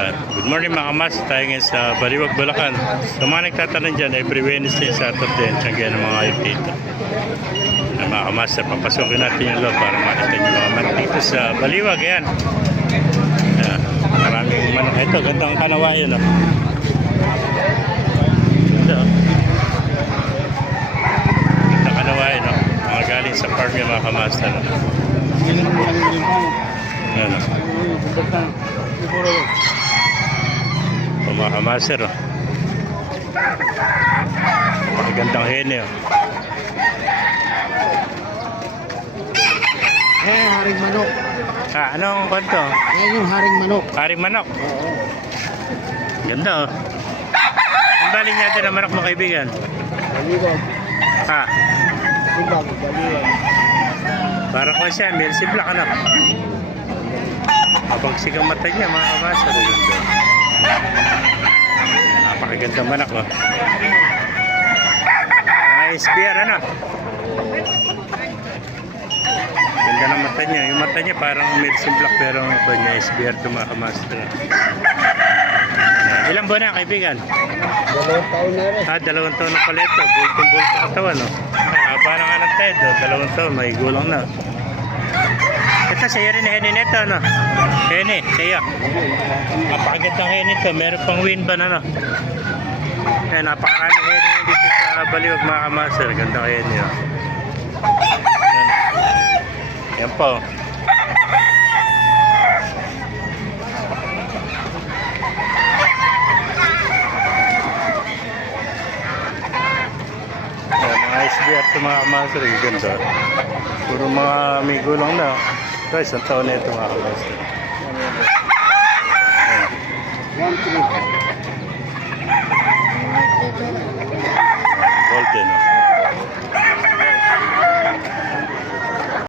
Yan. Good morning mga kamas, tayo ngayon sa Baliwag, Bulacan. Sa mga nagtatanong dyan, every Wednesday, Saturday, tiyanggihan ng mga ayot dito. Mga kamas, papasukin natin yung loob para makita nyo mga manok dito sa Baliwag. Yan. Yan. Maraming manok. Ito, gandang kanawayan. Oh. Ito. Gandang kanawayan. Oh. Mga galing sa farm yung mga kamas. Yan. Mga kamaser, oh. Magandang hene, oh. Haring manok. Anong kwento? Yan yung haring manok. Haring manok. Oo. Ganda, oh. Ang baling natin ang manok mo, kaibigan. Baliwag. Baliwag. Parang ko siya, Melsi Black, ano? Mabagsig ang mata niya, mga kamaser. Ganda. Napakaganda manok, oh. Mga SBR, ano? Ganda ng mata niya. Yung mata niya parang medicine black pero ang mata niya SBR ito, mga kamaster. Ilang buwan na, kaibigan? 2 taon na rin. 2 taon na pala ito. Bultong-bulto katawan, no? Haba na nga ng tayo, 2 taon. May gulang na. Ito, sa'yo rin hene nito, no? Hene, sa'yo. Napakagandang hene ito. Meron pang win ba, no? Ayan, napakaraming hene dito sa Baliwag, mga kamaster. Gandang hene, oh. Yan po. Mga SBR ito, mga kamaster. Ganda. Puro mga may gulang na. Guys, ang taon na ito, mga kamaster. 1-3.